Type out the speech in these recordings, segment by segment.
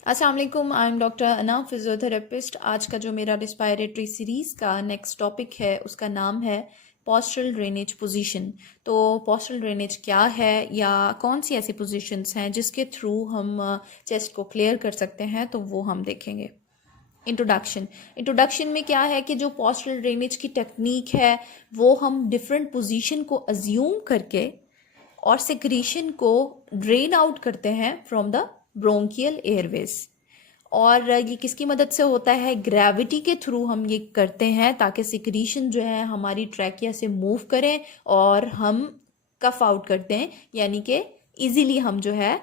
अस्सलाम वालेकुम, I am doctor अना, फिजियोथेरेपिस्ट। आज का जो मेरा रिस्पायरेटरी सीरीज़ का नेक्स्ट टॉपिक है उसका नाम है पोस्टरल ड्रेनेज पोजीशन। तो पोस्टरल ड्रेनेज क्या है या कौन सी ऐसी पोजीशंस हैं जिसके थ्रू हम चेस्ट को क्लियर कर सकते हैं, तो वो हम देखेंगे। इंट्रोडक्शन में क्या है कि जो पोस्टरल ड्रेनेज की टेक्निक है वो हम डिफरेंट पोजीशन को अज्यूम करके और सिक्रीशन को ड्रेन आउट करते हैं फ्रॉम द ब्रोंकियल एयरवेज। और ये किसकी मदद से होता है? ग्रेविटी के थ्रू हम ये करते हैं ताकि सिक्रीशन जो है हमारी ट्रैकिया से मूव करें और हम कफ आउट करते हैं, यानी कि इजीली हम जो है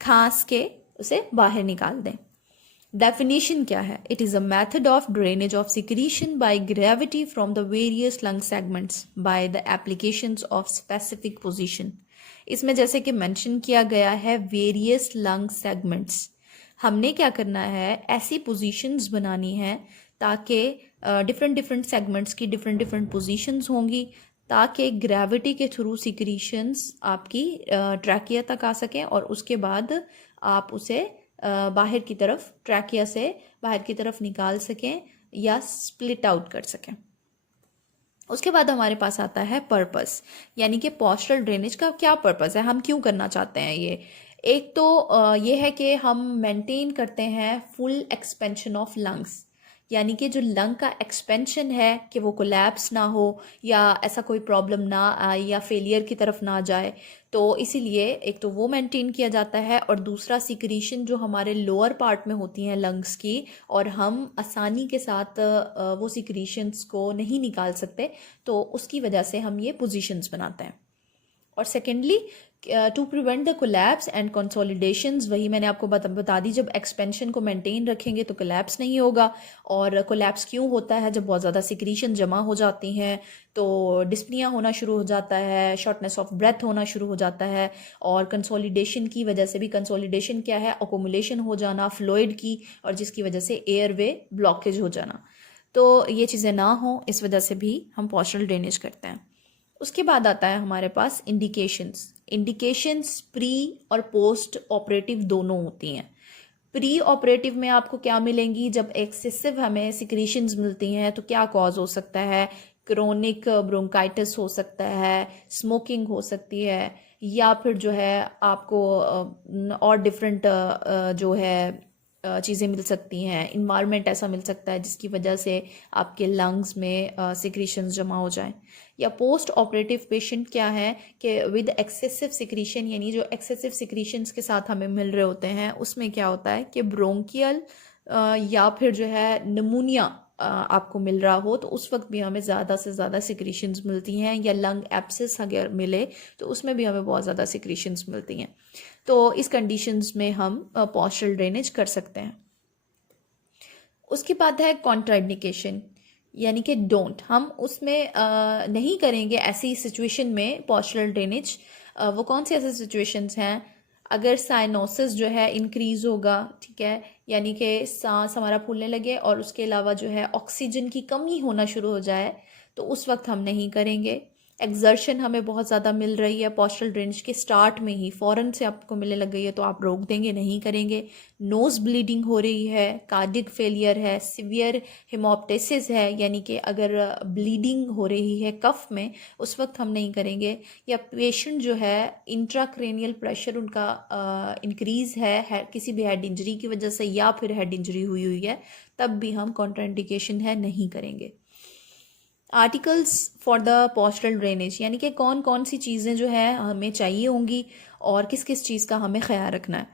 खांस के उसे बाहर निकाल दें। Definition क्या है? It is a method of drainage of secretion by gravity from the various lung segments by the applications of specific position. इसमें जैसे कि मेंशन किया गया है various lung segments, हमने क्या करना है, ऐसी positions बनानी है ताकि डिफरेंट डिफरेंट सेगमेंट्स की डिफरेंट डिफरेंट पोजीशंस होंगी ताकि ग्रेविटी के थ्रू सिक्रीशंस आपकी ट्रैकिया तक आ सकें और उसके बाद आप उसे बाहर की तरफ ट्रैकिया से बाहर की तरफ निकाल सकें या स्प्लिट आउट कर सकें। उसके बाद हमारे पास आता है पर्पस, यानी कि पोस्टरल ड्रेनेज का क्या पर्पस है, हम क्यों करना चाहते हैं ये। एक तो ये है कि हम मेंटेन करते हैं फुल एक्सपेंशन ऑफ लंग्स, यानी कि जो लंग का एक्सपेंशन है कि वो कोलैप्स ना हो या ऐसा कोई प्रॉब्लम ना आए या फेलियर की तरफ ना जाए। तो इसीलिए एक तो वो मेंटेन किया जाता है और दूसरा सिक्रीशन जो हमारे लोअर पार्ट में होती हैं लंग्स की, और हम आसानी के साथ वो सिक्रीशंस को नहीं निकाल सकते, तो उसकी वजह से हम ये पोजीशंस बनाते हैं। और secondly to prevent the collapse and consolidations, वही मैंने आपको बता दी, जब एक्सपेंशन को मेंटेन रखेंगे तो कोलैप्स नहीं होगा। और कोलैप्स क्यों होता है? जब बहुत ज़्यादा सिक्रीशन जमा हो जाती हैं तो डिस्पनिया होना शुरू हो जाता है, शॉर्टनेस ऑफ ब्रेथ होना शुरू हो जाता है। और कंसोलिडेशन की वजह से भी, कंसोलिडेशन क्या है? अकोमुलेशन हो जाना फ्लूइड की, और जिसकी वजह से एयरवे ब्लॉकेज हो जाना। तो ये चीज़ें ना हो, इस वजह से भी हम पोस्टरल ड्रेनेज करते हैं। उसके बाद आता है हमारे पास इंडिकेशंस प्री और पोस्ट ऑपरेटिव दोनों होती हैं। प्री ऑपरेटिव में आपको क्या मिलेंगी? जब एक्सेसिव हमें सिक्रीशंस मिलती हैं तो क्या कॉज हो सकता है? क्रोनिक ब्रोंकाइटिस हो सकता है, स्मोकिंग हो सकती है, या फिर जो है आपको और डिफरेंट जो है चीज़ें मिल सकती हैं। इन्वायरमेंट ऐसा मिल सकता है जिसकी वजह से आपके लंग्स में सिक्रीशंस जमा हो जाएं। या पोस्ट ऑपरेटिव पेशेंट क्या है कि विद एक्सेसिव सिक्रीशन, यानी जो एक्सेसिव सिक्रीशंस के साथ हमें मिल रहे होते हैं उसमें क्या होता है कि ब्रोंकियल या फिर जो है निमोनिया आपको मिल रहा हो, तो उस वक्त भी हमें ज़्यादा से ज़्यादा सिक्रीशंस मिलती हैं। या लंग एब्सेस अगर मिले तो उसमें भी हमें बहुत ज़्यादा सिक्रीशंस मिलती हैं। तो इस कंडीशंस में हम पोस्टरल ड्रेनेज कर सकते हैं। उसके बाद है कॉन्ट्राइंडिकेशन, यानी कि डोंट, हम उसमें नहीं करेंगे ऐसी सिचुएशन में पोस्टरल ड्रेनेज। वो कौन सी ऐसी सिचुएशंस हैं? अगर साइनोसिस जो है इंक्रीज होगा, ठीक है, यानी कि सांस हमारा फूलने लगे और उसके अलावा जो है ऑक्सीजन की कमी होना शुरू हो जाए, तो उस वक्त हम नहीं करेंगे। एक्सर्शन हमें बहुत ज़्यादा मिल रही है पोस्टरल ड्रेनेज के स्टार्ट में ही, फ़ौरन से आपको मिलने लग गई है तो आप रोक देंगे, नहीं करेंगे। नोज ब्लीडिंग हो रही है, कार्डिक फेलियर है, सिवियर हेमोप्टेसिस है, यानी कि अगर ब्लीडिंग हो रही है कफ में, उस वक्त हम नहीं करेंगे। या पेशेंट जो है इंट्राक्रेनियल प्रेशर उनका इंक्रीज़ है किसी भी हेड इंजरी की वजह से, या फिर हेड इंजरी हुई हुई है, तब भी हम कॉन्ट्राइंडिकेशन है, नहीं करेंगे। Articles for the postural drainage, यानी कि कौन कौन सी चीज़ें जो है हमें चाहिए होंगी और किस किस चीज़ का हमें ख्याल रखना है।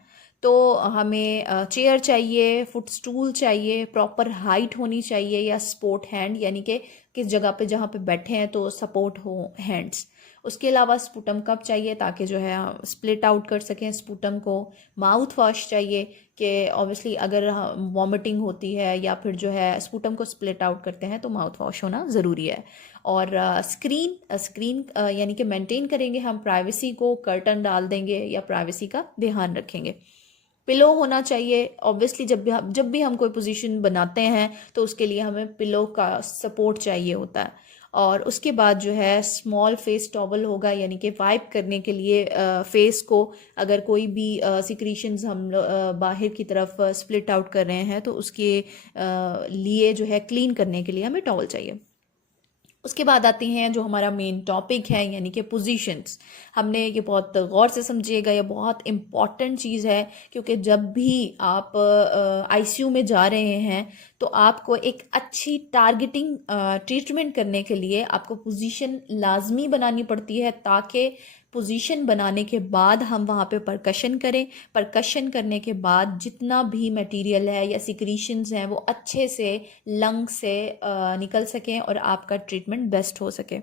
तो हमें चेयर चाहिए, फुट स्टूल चाहिए, प्रॉपर हाइट होनी चाहिए, या सपोर्ट हैंड, यानी कि किस जगह पे जहाँ पे बैठे हैं तो सपोर्ट हो हैंड्स। उसके अलावा स्पूटम कप चाहिए ताकि जो है स्प्लिट आउट कर सकें स्पूटम को। माउथ वॉश चाहिए कि ऑब्वियसली अगर वॉमिटिंग होती है या फिर जो है स्पूटम को स्प्लिट आउट करते हैं तो माउथ वॉश होना ज़रूरी है। और स्क्रीन यानी कि मेंटेन करेंगे हम प्राइवेसी को, कर्टन डाल देंगे या प्राइवेसी का ध्यान रखेंगे। पिलो होना चाहिए ऑब्वियसली, जब भी हम कोई पोजीशन बनाते हैं तो उसके लिए हमें पिलो का सपोर्ट चाहिए होता है। और उसके बाद जो है स्मॉल फेस टॉवल होगा, यानी कि वाइप करने के लिए फेस को, अगर कोई भी सिक्रीशंस हम बाहर की तरफ स्प्लिट आउट कर रहे हैं तो उसके लिए जो है क्लीन करने के लिए हमें टॉवल चाहिए। उसके बाद आती हैं जो हमारा मेन टॉपिक है, यानी कि पोजीशंस। हमने ये बहुत गौर से समझिएगा, ये बहुत इम्पॉर्टेंट चीज़ है, क्योंकि जब भी आप आईसीयू में जा रहे हैं तो आपको एक अच्छी टारगेटिंग ट्रीटमेंट करने के लिए आपको पोजीशन लाजमी बनानी पड़ती है, ताकि पोजीशन बनाने के बाद हम वहाँ पे परकशन करें। परकशन करने के बाद जितना भी मटेरियल है या सिक्रीशंस हैं वो अच्छे से लंग से निकल सकें और आपका ट्रीटमेंट बेस्ट हो सके।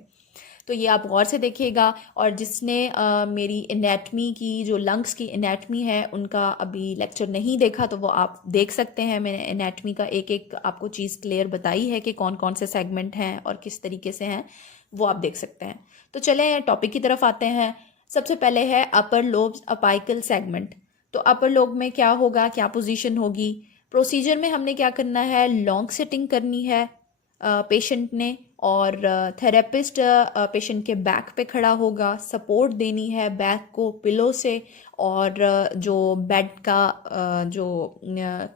तो ये आप गौर से देखिएगा। और जिसने मेरी एनेटमी की, जो लंग्स की एनेटमी है, उनका अभी लेक्चर नहीं देखा तो वो आप देख सकते हैं। मैंने एनेटमी का एक एक आपको चीज़ क्लियर बताई है कि कौन कौन से सेगमेंट हैं और किस तरीके से हैं, वो आप देख सकते हैं। तो चलें टॉपिक की तरफ आते हैं। सबसे पहले है अपर लोब अपाइकल सेगमेंट। तो अपर लोब में क्या होगा, क्या पोजीशन होगी? प्रोसीजर में हमने क्या करना है, लॉन्ग सिटिंग करनी है पेशेंट ने, और थेरेपिस्ट पेशेंट के बैक पे खड़ा होगा, सपोर्ट देनी है बैक को पिलो से, और जो बेड का जो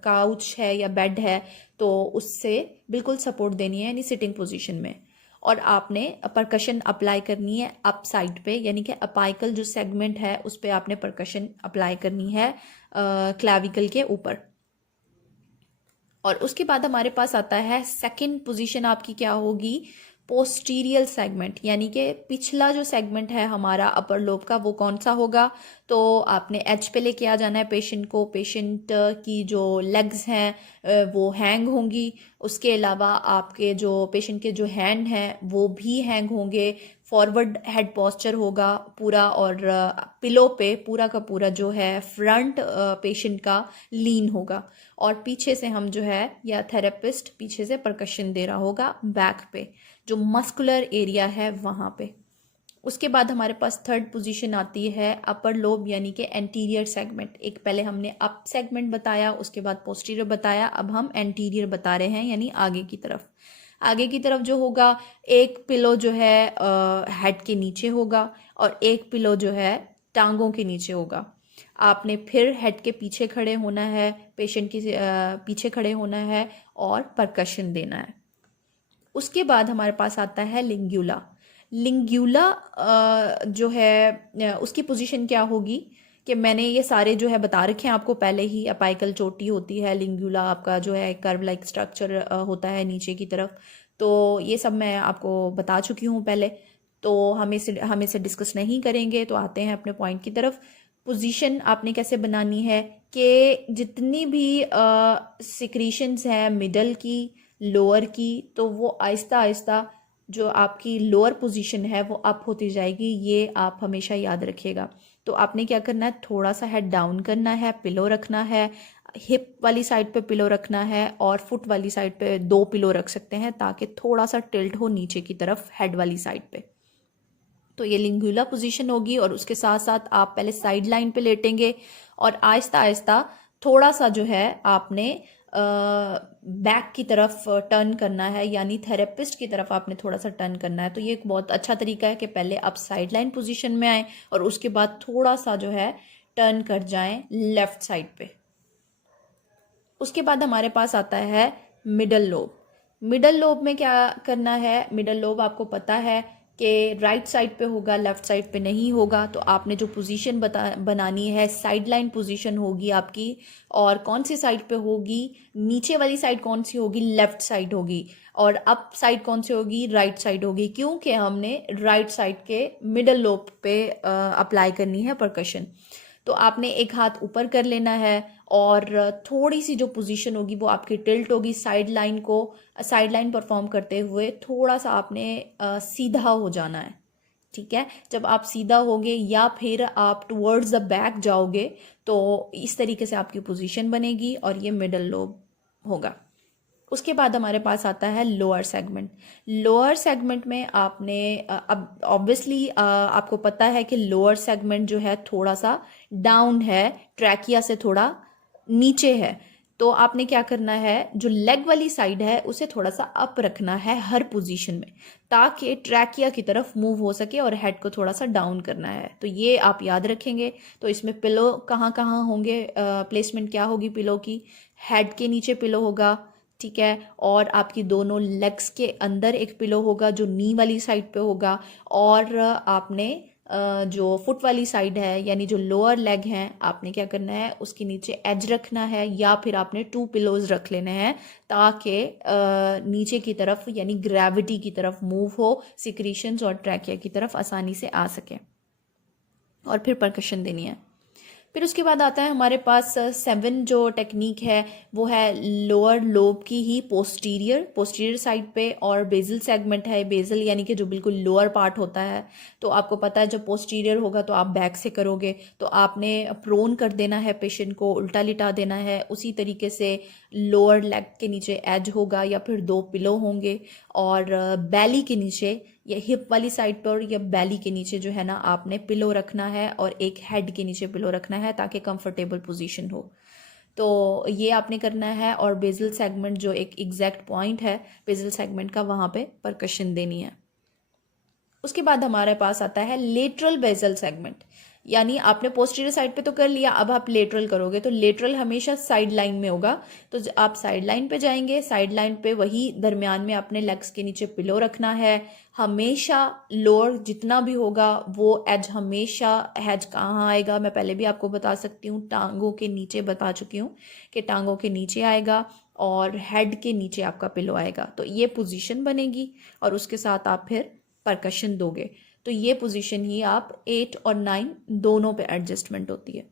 काउच है या बेड है तो उससे बिल्कुल सपोर्ट देनी है, यानी सिटिंग पोजीशन में। और आपने परकशन अप्लाई करनी है अप साइड पे, यानी कि अपाइकल जो सेगमेंट है उस पे आपने परकशन अप्लाई करनी है क्लैविकल के ऊपर। और उसके बाद हमारे पास आता है सेकंड पोजीशन आपकी क्या होगी, पोस्टीरियल सेगमेंट, यानी कि पिछला जो सेगमेंट है हमारा अपर लोब का वो कौन सा होगा। तो आपने एच पे लेके आ जाना है पेशेंट को। पेशेंट की जो लेग्स हैं वो हैंग होंगी। उसके अलावा आपके जो पेशेंट के जो हैंड हैं वो भी हैंग होंगे। फॉरवर्ड हेड पोस्चर होगा पूरा, और पिलो पे पूरा का पूरा जो है फ्रंट पेशेंट का लीन होगा, और पीछे से हम जो है या थेरेपिस्ट पीछे से परकशन दे रहा होगा बैक पे, जो मस्कुलर एरिया है वहाँ पे। उसके बाद हमारे पास थर्ड पोजीशन आती है अपर लोब, यानी कि एंटीरियर सेगमेंट। एक पहले हमने अप सेगमेंट बताया, उसके बाद पोस्टीरियर बताया, अब हम एंटीरियर बता रहे हैं, यानी आगे की तरफ। आगे की तरफ जो होगा, एक पिलो जो है हेड के नीचे होगा और एक पिलो जो है टांगों के नीचे होगा। आपने फिर हेड के पीछे खड़े होना है, पेशेंट के पीछे खड़े होना है और परकशन देना है। उसके बाद हमारे पास आता है लिंग्यूला। लिंग्यूला जो है उसकी पोजीशन क्या होगी कि मैंने ये सारे जो है बता रखे हैं आपको पहले ही। अपाइकल चोटी होती है, लिंग्यूला आपका जो है कर्व लाइक स्ट्रक्चर होता है नीचे की तरफ। तो ये सब मैं आपको बता चुकी हूँ पहले, तो हम इसे डिस्कस नहीं करेंगे। तो आते हैं अपने पॉइंट की तरफ। पोजीशन आपने कैसे बनानी है कि जितनी भी सिक्रीशंस हैं मिडल की, लोअर की, तो वो आहिस्ता आहिस्ता जो आपकी लोअर पोजीशन है वो अप होती जाएगी। ये आप हमेशा याद रखिएगा। तो आपने क्या करना है, थोड़ा सा हेड डाउन करना है, पिलो रखना है, हिप वाली साइड पे पिलो रखना है, और फुट वाली साइड पे 2 पिलो रख सकते हैं, ताकि थोड़ा सा टिल्ट हो नीचे की तरफ हेड वाली साइड पे। तो ये लिंगुला पोजीशन होगी। और उसके साथ साथ आप पहले साइड लाइन पे लेटेंगे और आहिस्ता आहिस्ता थोड़ा सा जो है आपने बैक की तरफ टर्न करना है, यानी थेरेपिस्ट की तरफ आपने थोड़ा सा टर्न करना है। तो ये एक बहुत अच्छा तरीका है कि पहले आप साइड लाइन पोजीशन में आए और उसके बाद थोड़ा सा जो है टर्न कर जाएं लेफ्ट साइड पे। उसके बाद हमारे पास आता है मिडल लोब। मिडल लोब में क्या करना है, मिडल लोब आपको पता है कि राइट साइड पे होगा, लेफ्ट साइड पे नहीं होगा। तो आपने जो पोजीशन बनानी है, साइड लाइन पोजीशन होगी आपकी। और कौन सी साइड पे होगी, नीचे वाली साइड कौन सी होगी, लेफ्ट साइड होगी। और अप साइड कौन सी होगी, राइट साइड होगी, क्योंकि हमने राइट साइड के मिडल लोब पे अप्लाई करनी है परकशन। तो आपने एक हाथ ऊपर कर लेना है और थोड़ी सी जो पोजीशन होगी वो आपकी टिल्ट होगी। साइड लाइन परफॉर्म करते हुए थोड़ा सा आपने सीधा हो जाना है, ठीक है। जब आप सीधा होगे या फिर आप टुवर्ड्स द बैक जाओगे तो इस तरीके से आपकी पोजीशन बनेगी और ये मिडल लोब होगा। उसके बाद हमारे पास आता है लोअर सेगमेंट। लोअर सेगमेंट में आपने अब ऑब्वियसली आपको पता है कि लोअर सेगमेंट जो है थोड़ा सा डाउन है, ट्रैकिया से थोड़ा नीचे है। तो आपने क्या करना है, जो लेग वाली साइड है उसे थोड़ा सा अप रखना है हर पोजीशन में, ताकि ट्रैकिया की तरफ मूव हो सके, और हेड को थोड़ा सा डाउन करना है। तो ये आप याद रखेंगे। तो इसमें पिलो कहाँ कहाँ होंगे, प्लेसमेंट क्या होगी पिलो की, हेड के नीचे पिलो होगा, ठीक है, और आपकी दोनों लेग्स के अंदर एक पिलो होगा जो नी वाली साइड पे होगा, और आपने जो फुट वाली साइड है यानी जो लोअर लेग हैं, आपने क्या करना है, उसके नीचे एज रखना है, या फिर आपने 2 पिलोज रख लेने हैं, ताकि नीचे की तरफ यानी ग्रेविटी की तरफ मूव हो, सिक्रीशंस और ट्रैकिया की तरफ आसानी से आ सके, और फिर परकशन देनी है। फिर उसके बाद आता है हमारे पास 7 जो टेक्निक है वो है लोअर लोब की ही पोस्टीरियर साइड पे, और बेजल सेगमेंट है। बेजल यानी कि जो बिल्कुल लोअर पार्ट होता है। तो आपको पता है जब पोस्टीरियर होगा तो आप बैक से करोगे, तो आपने प्रोन कर देना है पेशेंट को, उल्टा लिटा देना है। उसी तरीके से लोअर लेग के नीचे एज होगा, या फिर 2 पिलो होंगे, और बैली के नीचे या हिप वाली साइड पर या बैली के नीचे जो है ना, आपने पिलो रखना है, और एक हेड के नीचे पिलो रखना है, ताकि कंफर्टेबल पोजीशन हो। तो ये आपने करना है। और बेजल सेगमेंट जो एक एग्जैक्ट पॉइंट है बेजल सेगमेंट का, वहाँ पे परकशन देनी है। उसके बाद हमारे पास आता है लेटरल बेजल सेगमेंट, यानी आपने पोस्टीरियर साइड पे तो कर लिया, अब आप लेटरल करोगे। तो लेटरल हमेशा साइड लाइन में होगा, तो आप साइड लाइन पे जाएंगे, साइड लाइन पे वही दरमियान में अपने लेग्स के नीचे पिलो रखना है। हमेशा लोअर जितना भी होगा वो एज, हमेशा एज कहाँ आएगा, मैं पहले भी आपको बता सकती हूँ, टांगों के नीचे बता चुकी हूँ कि टांगों के नीचे आएगा, और हेड के नीचे आपका पिलो आएगा। तो ये पोजीशन बनेगी, और उसके साथ आप फिर परकशन दोगे। तो ये पोजीशन ही आप 8 और 9 दोनों पे एडजस्टमेंट होती है।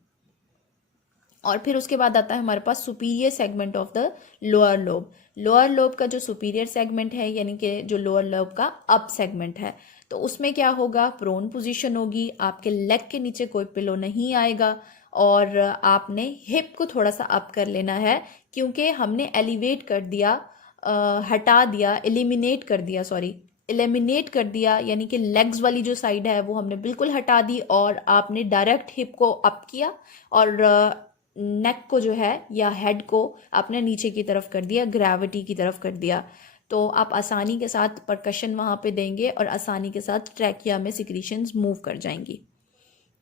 और फिर उसके बाद आता है हमारे पास superior segment of the lower lobe. Lower lobe का जो सुपीरियर सेगमेंट है, यानी कि जो लोअर लोब का अप सेगमेंट है, तो उसमें क्या होगा, प्रोन पोजीशन होगी, आपके लेग के नीचे कोई पिलो नहीं आएगा, और आपने हिप को थोड़ा सा अप कर लेना है, क्योंकि हमने एलिवेट कर दिया, हटा दिया, एलिमिनेट कर दिया, यानी कि लेग्स वाली जो साइड है वो हमने बिल्कुल हटा दी, और आपने डायरेक्ट हिप को अप किया, और नेक को जो है या हेड को आपने नीचे की तरफ कर दिया, ग्रेविटी की तरफ कर दिया। तो आप आसानी के साथ परकशन वहाँ पे देंगे, और आसानी के साथ ट्रैकिया में सिक्रीशंस मूव कर जाएंगी।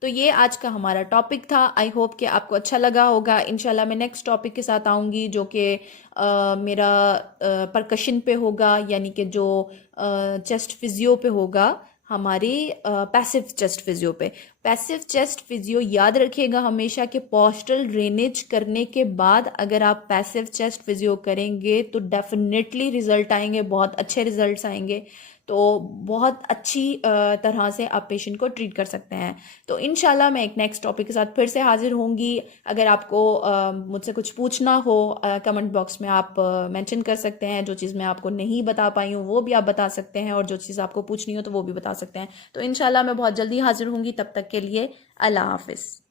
तो ये आज का हमारा टॉपिक था। आई होप कि आपको अच्छा लगा होगा। इंशाल्लाह मैं नेक्स्ट टॉपिक के साथ आऊँगी, जो कि मेरा परकशन पे होगा, यानी कि जो चेस्ट फिजियो पे होगा, हमारी पैसिव चेस्ट फिजियो पे। पैसिव चेस्ट फिजियो याद रखिएगा हमेशा कि पोस्टल ड्रेनेज करने के बाद अगर आप पैसिव चेस्ट फिजियो करेंगे तो डेफिनेटली रिजल्ट आएंगे, बहुत अच्छे रिजल्ट्स आएंगे। तो बहुत अच्छी तरह से आप पेशेंट को ट्रीट कर सकते हैं। तो इंशाल्लाह मैं एक नेक्स्ट टॉपिक के साथ फिर से हाजिर होंगी। अगर आपको मुझसे कुछ पूछना हो, कमेंट बॉक्स में आप मेंशन कर सकते हैं। जो चीज़ मैं आपको नहीं बता पाई हूँ वो भी आप बता सकते हैं, और जो चीज़ आपको पूछनी हो तो वो भी बता सकते हैं। तो इंशाल्लाह मैं बहुत जल्दी हाजिर होंगी। तब तक के लिए अल्लाह हाफिज़।